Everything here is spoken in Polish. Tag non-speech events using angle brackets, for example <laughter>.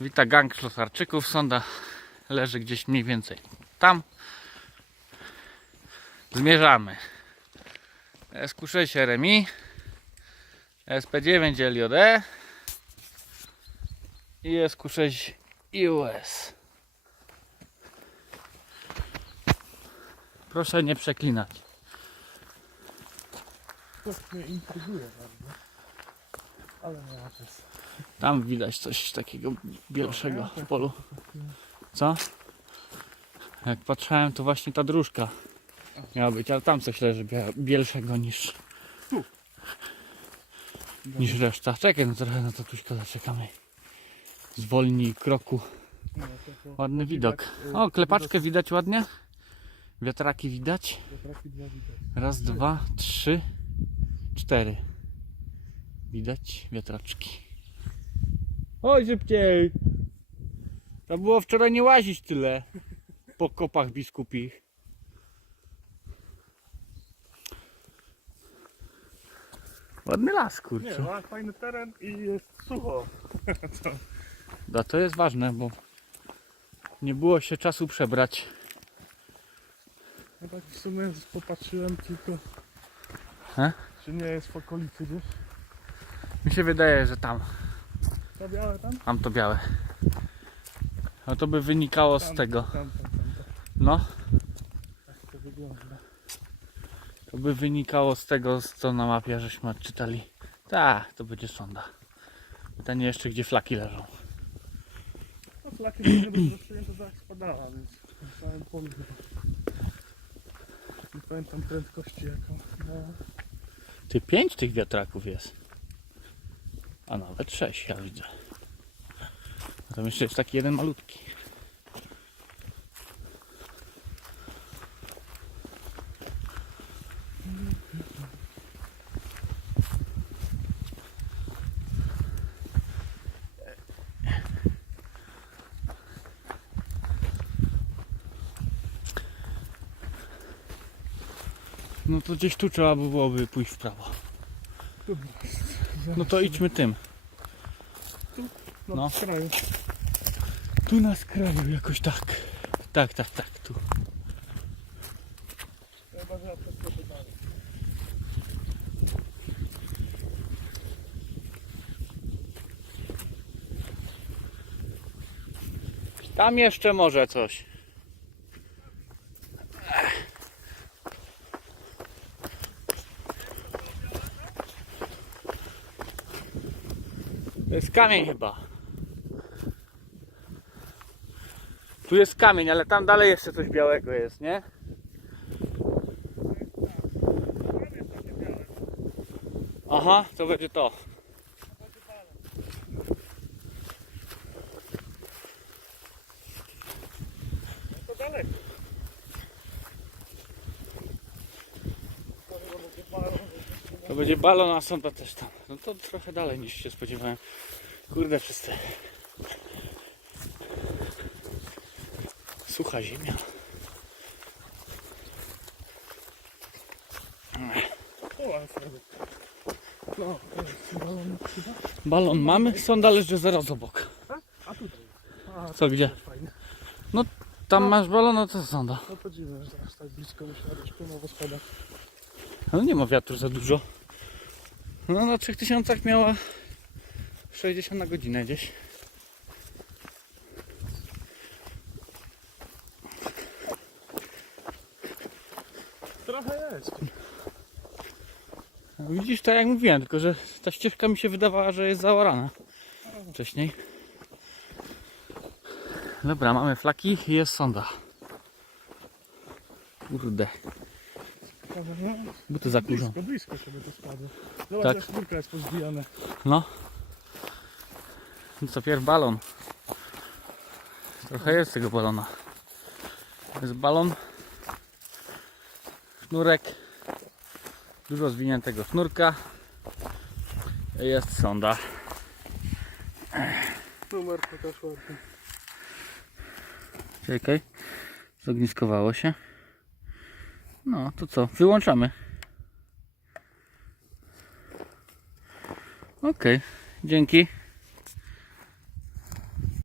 Wita gang szlosarczyków. Sonda leży gdzieś mniej więcej tam. Zmierzamy. SQ6 RMI. SP9 LJD. I SQ6 IUS. Proszę nie przeklinać. To mnie intryguje bardzo. Ale nie ma czasu. Tam widać coś takiego bielszego w polu. Co? Jak patrzałem, to właśnie ta dróżka miała być, ale tam coś leży bielszego niż niż reszta. Czekaj, no trochę na tatuśka zaczekamy. Zwolnij kroku. Ładny widok. O, klepaczkę widać ładnie. Wiatraki widać. Raz, dwa, trzy, cztery. Widać wiatraczki. Chodź szybciej. To było wczoraj nie łazić tyle po kopach biskupich. Ładny las, Nie, kurczę. ma fajny teren i jest sucho. <laughs> A to jest ważne, bo nie było się czasu przebrać. Ja tak w sumie popatrzyłem tylko, He? czy nie jest w okolicy gdzieś. Mi się wydaje, że tam, To białe tam? tam to białe. No to by wynikało z tego. Tam, tam, tam. No, Tak to wygląda. To by wynikało z tego, co na mapie żeśmy odczytali. Tak, to będzie sonda. Pytanie jeszcze, gdzie flaki leżą. No flaki powinny być przyjęte tak spadała, więc w całym polu. Nie pamiętam prędkości jaką. No, Ty pięć tych wiatraków jest. A nawet sześć, ja widzę. A tam jeszcze jest taki jeden malutki. No to gdzieś tu trzeba by byłoby pójść w prawo. No to idźmy tym. no, no. w kraju. Tu na skraju jakoś tak. Tak, tak, tak, tu. Chyba, że ja przeskoczę dalej. Tam jeszcze może coś. To jest kamień chyba. Tu jest kamień, ale tam dalej jeszcze coś białego jest, nie? Aha, to będzie to. To daleko. To chyba będzie balon. To będzie balon, a sonda też tam. No to trochę dalej niż się spodziewałem. Kurde, wszyscy. Sucha ziemia. Ale. No, balon mamy, sonda leży zaraz obok. A tutaj. A, Co, gdzie? fajnie. Tam masz balon, no to sonda. No to dziwne, że teraz tak blisko musiała być pionowo spada. No nie ma wiatru za dużo. No na 3000 miała 60 na godzinę gdzieś. Trochę jest. No Widzisz, tak jak mówiłem, tylko że ta ścieżka mi się wydawała, że jest zaorana wcześniej. Dobra, mamy flaki i jest sonda. Kurde, bo to zakurzą. Blisko, blisko sobie to spadło. Zobacz, Tak. jak jest pozbijane. No. No Co pierw balon. Trochę jest tego balona. Jest balon. Sznurek. Dużo zwiniętego sznurka. I Jest sonda. Numer to też ładny. Czekaj. Zogniskowało się. No to co? Wyłączamy. Okej. Dzięki.